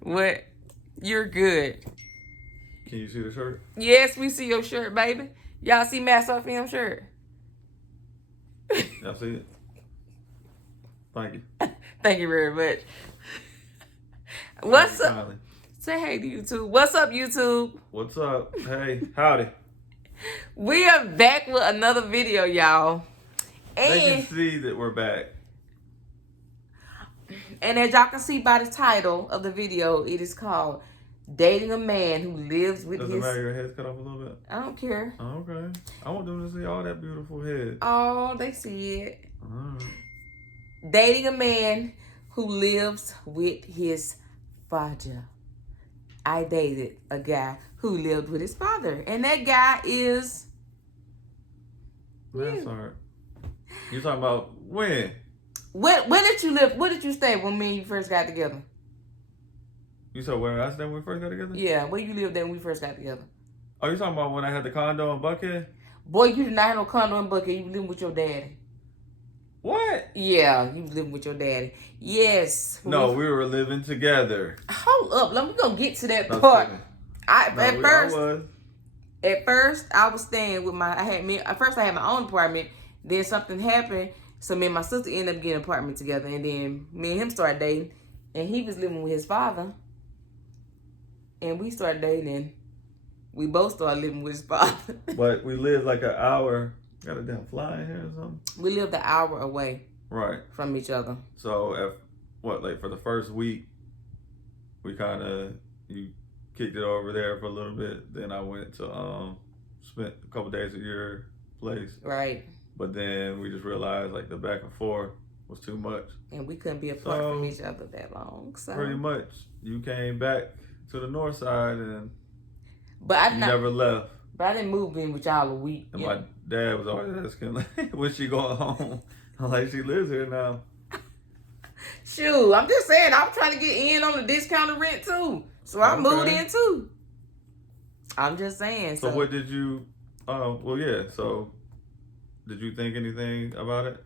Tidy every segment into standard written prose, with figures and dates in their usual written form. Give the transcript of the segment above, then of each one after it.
What? You're good. Can you see the shirt? Yes, we see your shirt, baby. Y'all see Master Film shirt? Y'all see it? Thank you. Thank you very much. What's up? Kindly. Say hey to YouTube. What's up, YouTube? What's up? Hey, howdy. We are back with another video, y'all. They can And see that we're back. as y'all can see by the title of the video, it is called Dating a Man Who Lives with Does it His... matter your head's cut off a little bit? I don't care. Oh, okay. I want them to see all that beautiful head. Oh, they see it. Alright. Dating a man who lives with his father. I dated a guy who lived with his father. And that guy is... That's hard. You talking about when? When did you live? Where did you stay when me and you first got together? You said where I stayed when we first got together? Yeah, where you lived at when we first got together? Oh, you talking about when I had the condo in Buckhead? Boy, you did not have no condo in Buckhead. You was living with your daddy. What? Yeah, you was living with your daddy. Yes. No, we were living together. Hold up. Let me go get to that No, part. I At first, I was staying with at first I had my own apartment. Then something happened. So me and my sister ended up getting an apartment together. And then me and him started dating. And he was living with his father. And we started dating. And we both started living with his father. But we lived like an hour. Got a damn fly in here or something? We lived an hour away. Right. From each other. So, for the first week, we you kicked it over there for a little bit. Then I went to, spent a couple days at your place. Right. But then we just realized like the back and forth was too much. And we couldn't be apart from each other that long. So pretty much. You came back to the north side and you never left. But I didn't move in with y'all a week. And my dad was always asking like, when she going home? I'm like, she lives here now. Shoot, I'm just saying, I'm trying to get in on the discounted rent too. So I moved in too. I'm just saying. So what did you, so did you think anything about it?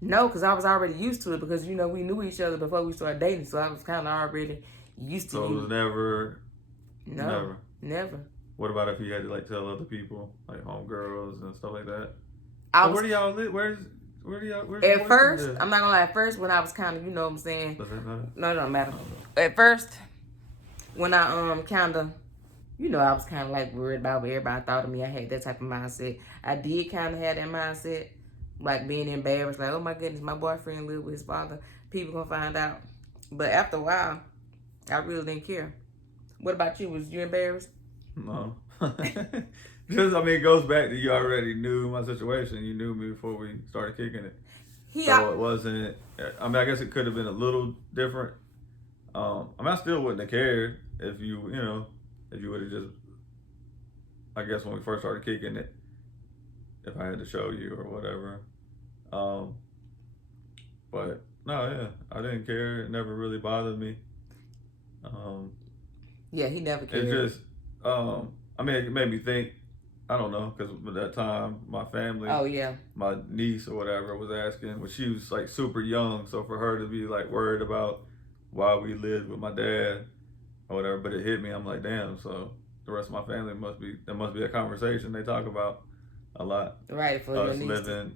No, because I was already used to it because, we knew each other before we started dating. So I was kind of already used to it. So it was never? No, never. What about if you had to like tell other people, like homegirls and stuff like that? Where do y'all live? Where's at first, I'm not gonna lie, at first when I was kind of, you know what I'm saying? Does that matter? No, it don't matter. At first, when I kind of, I was kind of like worried about what everybody thought of me. I had that type of mindset. I did kind of have that mindset, like being embarrassed, like, oh my goodness, my boyfriend lived with his father. People gonna find out. But after a while, I really didn't care. What about you? Was you embarrassed? No. It goes back to you already knew my situation. You knew me before we started kicking it. So it wasn't, I guess it could have been a little different. I still wouldn't have cared if you would have just, I guess when we first started kicking it, if I had to show you or whatever. But no, yeah, I didn't care. It never really bothered me. Yeah, he never cared. It just, it made me think, I don't know, because at that time, my family, my niece or whatever was asking, when she was like super young, so for her to be like worried about why we lived with my dad or whatever, but it hit me, I'm like, damn, so the rest of my family there must be a conversation they talk about a lot. Right, for us your niece living,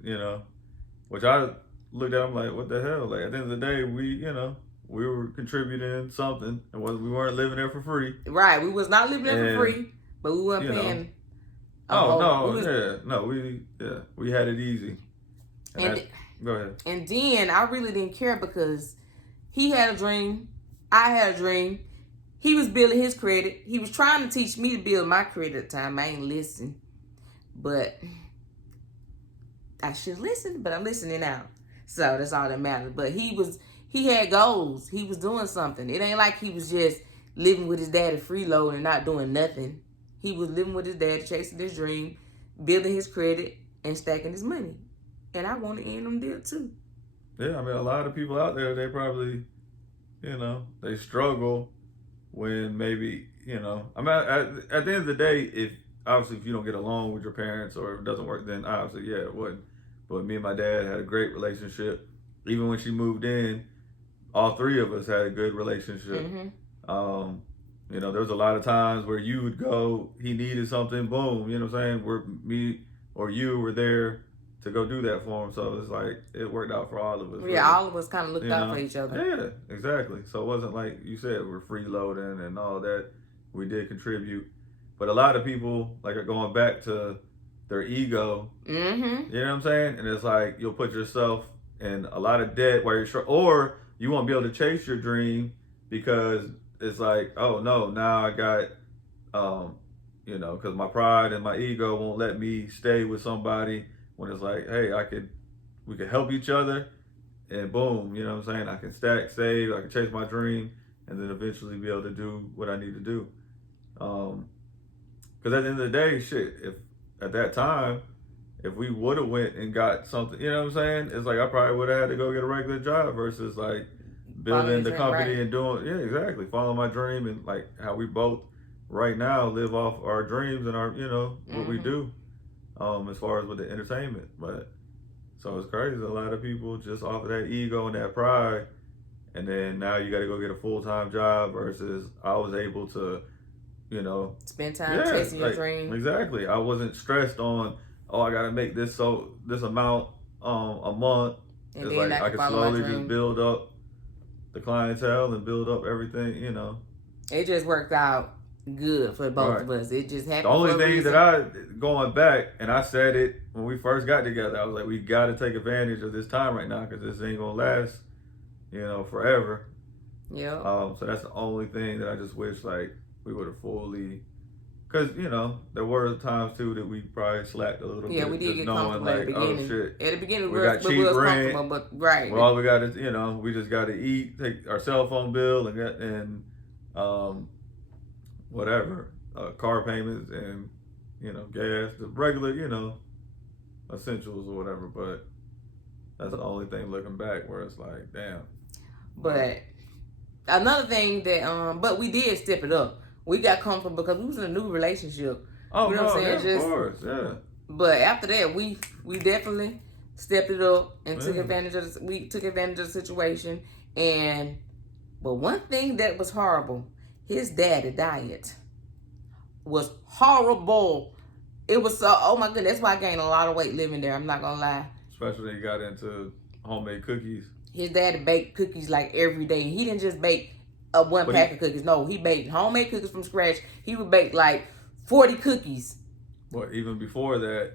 which I looked at, I'm like, what the hell? Like, at the end of the day, we were contributing something, and we weren't living there for free. Right, we was not living there for free, but we weren't paying. We had it easy. Go ahead. And then I really didn't care because he had a dream, I had a dream. He was building his credit. He was trying to teach me to build my credit at the time. I ain't listen, but I should listen. But I'm listening now, so that's all that matters. But he had goals. He was doing something. It ain't like he was just living with his daddy freeload and not doing nothing. He was living with his dad, chasing his dream, building his credit, and stacking his money. And I want to end them there too. Yeah, a lot of people out there, they probably, they struggle when maybe, at the end of the day, if you don't get along with your parents or if it doesn't work, then obviously, yeah, it wouldn't. But me and my dad had a great relationship. Even when she moved in, all three of us had a good relationship. You know, there was a lot of times where you would go, he needed something, boom, you know what I'm saying? Where me or you were there to go do that for him. So it's like, it worked out for all of us. Yeah, really. all of us kind of looked out for each other. Yeah, exactly. So it wasn't like you said, we're freeloading and all that. We did contribute. But a lot of people, like, are going back to their ego. Mm-hmm. You know what I'm saying? And it's like, you'll put yourself in a lot of debt while you're or you won't be able to chase your dream because it's like, oh no, now I got, you know, because my pride and my ego won't let me stay with somebody when it's like, hey, we could help each other, and boom, you know what I'm saying? I can stack, save, I can chase my dream, and then eventually be able to do what I need to do. Because at the end of the day, shit, if at that time, if we would have went and got something, you know what I'm saying? It's like I probably would have had to go get a regular job versus like building the company, right? And doing, yeah, exactly, following my dream, and like how we both right now live off our dreams and our, you know, what we do, as far as with the entertainment. But so it's crazy, a lot of people just off of that ego and that pride, and then now you got to go get a full-time job versus I was able to, you know, spend time chasing your dream. Exactly. I wasn't stressed on, oh, I got to make this amount a month. And it's then like I could slowly just build up the clientele and build up everything, you know. It just worked out good for both of us. It just happened. The only thing that going back, and I said it when we first got together, I was like, we got to take advantage of this time right now because this ain't going to last, you know, forever. Yeah. So that's the only thing that I just wish, like, we would have fully, because, you know, there were times too that we probably slacked a little bit. Yeah, we did get comfortable like, at the beginning. Oh, shit. At the beginning, we got cheap rent, but right. Well, all we got is, you know, we just got to eat, take our cell phone bill, and whatever, car payments, and, you know, gas, the regular, you know, essentials or whatever. But that's the only thing looking back where it's like, damn. But another thing that, but we did step it up. We got comfortable because we was in a new relationship. Oh, you know what I'm saying? Of course, yeah. But after that, we definitely stepped it up and took advantage of the situation. But one thing that was horrible, his daddy diet was horrible. It was so, oh my goodness, that's why I gained a lot of weight living there. I'm not gonna lie. Especially when he got into homemade cookies. His daddy baked cookies like every day. He didn't just bake one pack of cookies. No, he baked homemade cookies from scratch. He would bake like 40 cookies. But even before that,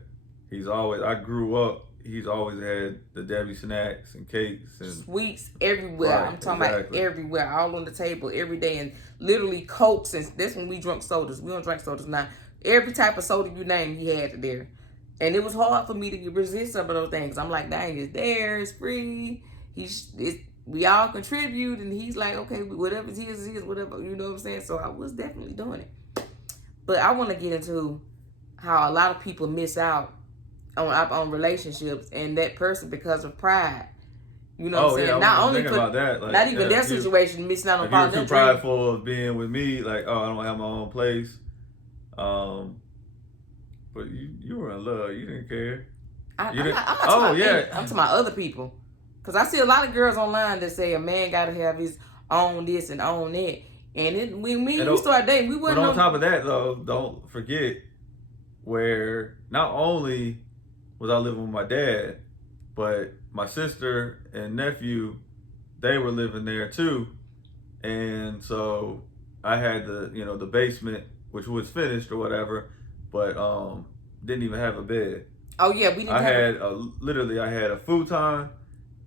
I grew up, he's always had the Debbie snacks and cakes and sweets everywhere. Right, I'm talking about everywhere, all on the table every day, and literally Cokes, and that's when we drunk sodas. We don't drink sodas now. Every type of soda you name, he had it there. And it was hard for me to resist some of those things. I'm like, dang, it's there, it's free. We all contribute, and he's like, okay, whatever it is, whatever, you know what I'm saying? So I was definitely doing it. But I want to get into how a lot of people miss out on relationships and that person because of pride. You know what I'm saying? Yeah, not only for about that. Like, not even their situation, missing out on their dream. You're too prideful of being with me, like, oh, I don't have my own place. But you were in love. You didn't care. I'm not talking about I'm talking about other people. Because I see a lot of girls online that say a man got to have his own this and own that. And when we started dating, we wasn't. But on top of that, though, don't forget where not only was I living with my dad, but my sister and nephew, they were living there too. And so I had the basement, which was finished or whatever, but didn't even have a bed. Oh yeah, we didn't. I had a futon,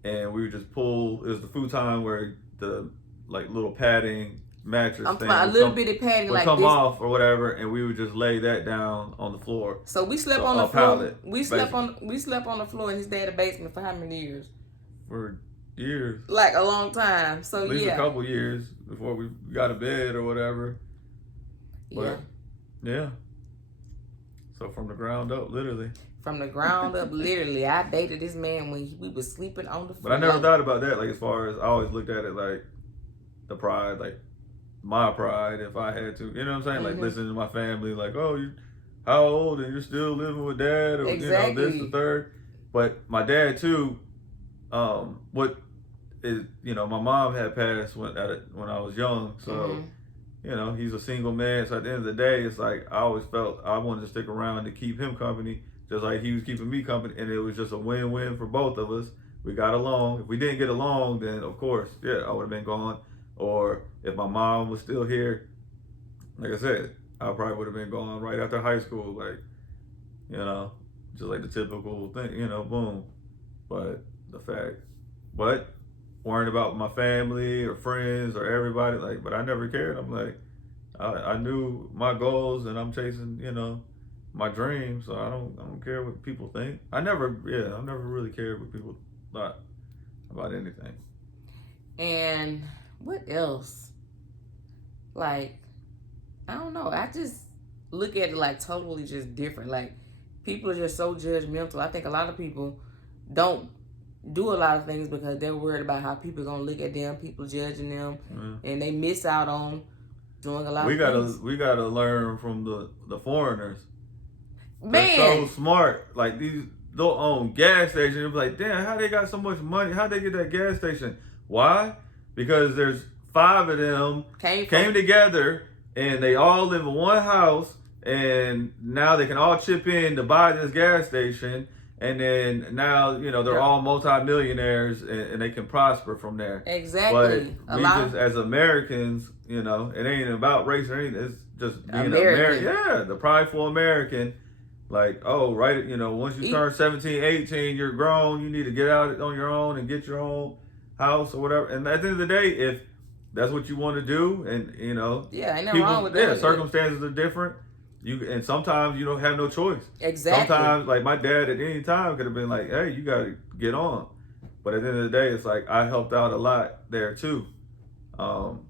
and we would just pull. It was the futon where the like little padding mattress thing, a little bitty padding would like come this off or whatever, and we would just lay that down on the floor. So we slept on the floor. Pallet, we slept on the floor in his dad's basement for how many years? For years. Like a long time. So at least a couple years before we got a bed or whatever. But, yeah. So from the ground up, literally. From the ground up, literally. I dated this man when we was sleeping on the floor. But I never thought about that. Like, as far as I always looked at it like the pride, like my pride, if I had to. You know what I'm saying? Like, listening to my family, like, oh, you how old and you're still living with dad, or exactly. This, the third. But my dad too. My mom had passed when I was young, so he's a single man. So at the end of the day, it's like I always felt I wanted to stick around to keep him company, just like he was keeping me company, and it was just a win-win for both of us. We got along. If we didn't get along, then of course, yeah, I would have been gone. Or if my mom was still here, like I said, I probably would have been gone right after high school, like, just like the typical thing, boom. But worrying about my family or friends or everybody, like, but I never cared. I'm like, I knew my goals and I'm chasing, my dreams. So I don't care what people think. I never really cared what people thought about anything. And what else? Like, I don't know. I just look at it like totally just different. Like, people are just so judgmental. I think a lot of people don't do a lot of things because they're worried about how people are gonna look at them, people judging them, and they miss out on doing a lot of things. We gotta learn from the foreigners. Man, they're so smart. Like they'll own gas stations. They'll be like, damn, how they got so much money? How they get that gas station? Why? Because there's 5 of them came together and they all live in one house, and now they can all chip in to buy this gas station. And then now, they're all multi-millionaires and they can prosper from there. Exactly. But we just, as Americans, it ain't about race or anything. It's just being American. Yeah, the prideful American. Like, oh, right, once you turn 17, 18, you're grown. You need to get out on your own and get your own house or whatever. And at the end of the day, if that's what you want to do, and, yeah, ain't nothing wrong with that. Yeah, circumstances are different. And sometimes you don't have no choice. Exactly. Sometimes, like my dad at any time could have been like, hey, you got to get on. But at the end of the day, it's like I helped out a lot there too. And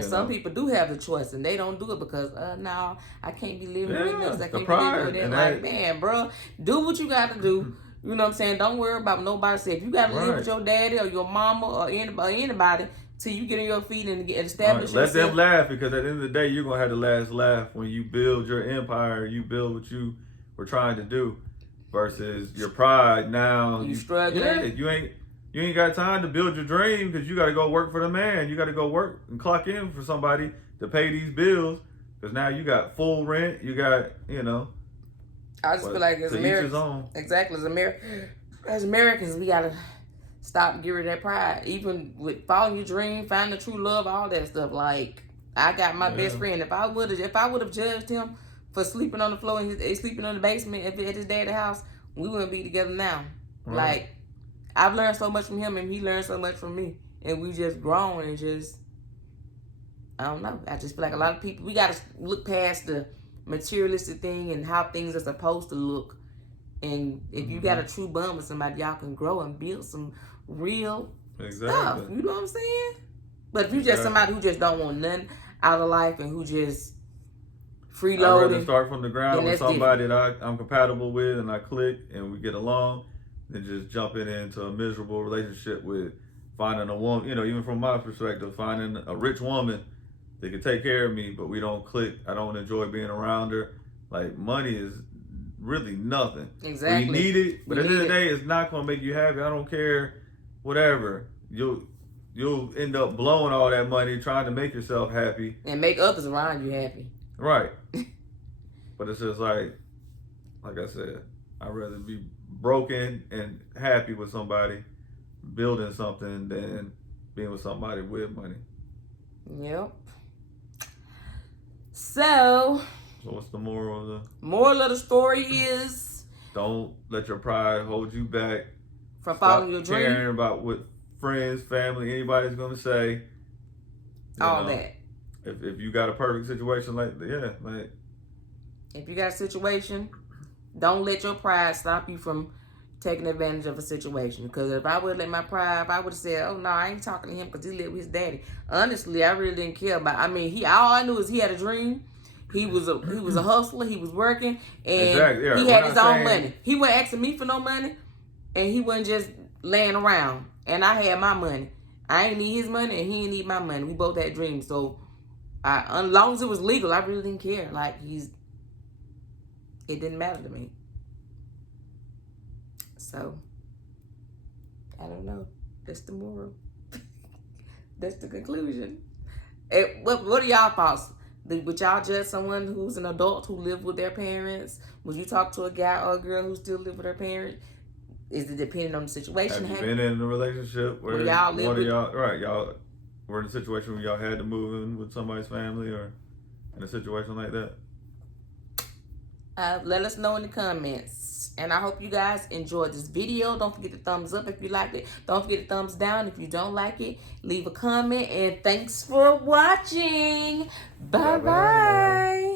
some people do have the choice and they don't do it because, no, I can't be living with this. I can't be living with that. Like, man, bro, do what you got to do. You know what I'm saying? Don't worry about what nobody says. If you got to live with your daddy or your mama or anybody, till you get on your feet and get established. Let them laugh, because at the end of the day, you're gonna have the last laugh when you build your empire. You build what you were trying to do, versus your pride. Now you struggling. Yeah, you ain't got time to build your dream because you got to go work for the man. You got to go work and clock in for somebody to pay these bills, because now you got full rent. You got I just feel like as Americans, exactly as Americans, we gotta stop and get rid of that pride. Even with following your dream, finding the true love, all that stuff. Like, I got my best friend. If I would have judged him for sleeping on the floor and sleeping in the basement at his daddy's house, we wouldn't be together now. Right. Like, I've learned so much from him and he learned so much from me. And we just grown and just, I don't know. I just feel like a lot of people, we got to look past the materialistic thing and how things are supposed to look. And if you got a true bond with somebody, y'all can grow and build some real stuff. You know what I'm saying? But if you just somebody who just don't want nothing out of life and who just freeloading, I'd rather start from the ground with somebody that I'm compatible with and I click and we get along, than just jumping into a miserable relationship with finding a woman. Even from my perspective, finding a rich woman that can take care of me, but we don't click. I don't enjoy being around her. Like, money is really nothing. Exactly. We need it, but at the end of the day, it's not going to make you happy. I don't care, whatever. You'll end up blowing all that money trying to make yourself happy and make others around you happy. Right. But it's just like I said, I'd rather be broken and happy with somebody building something than being with somebody with money. Yep. So what's the moral of the... Moral of the story is... don't let your pride hold you back from following your dream. Caring about what friends, family, anybody's going to say. All that. If you got a perfect situation if you got a situation, don't let your pride stop you from taking advantage of a situation. Because if I would let my pride, if I would have said, oh no, I ain't talking to him because he lived with his daddy. Honestly, I really didn't care about. All I knew is he had a dream. He was a hustler. He was working, and he had his own money. He wasn't asking me for no money, and he wasn't just laying around. And I had my money. I ain't need his money, and he didn't need my money. We both had dreams. So, as long as it was legal, I really didn't care. Like, it didn't matter to me. So, I don't know. That's the moral. That's the conclusion. What are y'all thoughts? Would y'all judge someone who's an adult who live with their parents? Would you talk to a guy or a girl who still live with their parents? Is it depending on the situation? Have you been in a relationship where y'all live with... y'all were in a situation where y'all had to move in with somebody's family or in a situation like that? Let us know in the comments. And I hope you guys enjoyed this video. Don't forget to thumbs up if you liked it. Don't forget to thumbs down if you don't like it. Leave a comment. And thanks for watching. Bye-bye.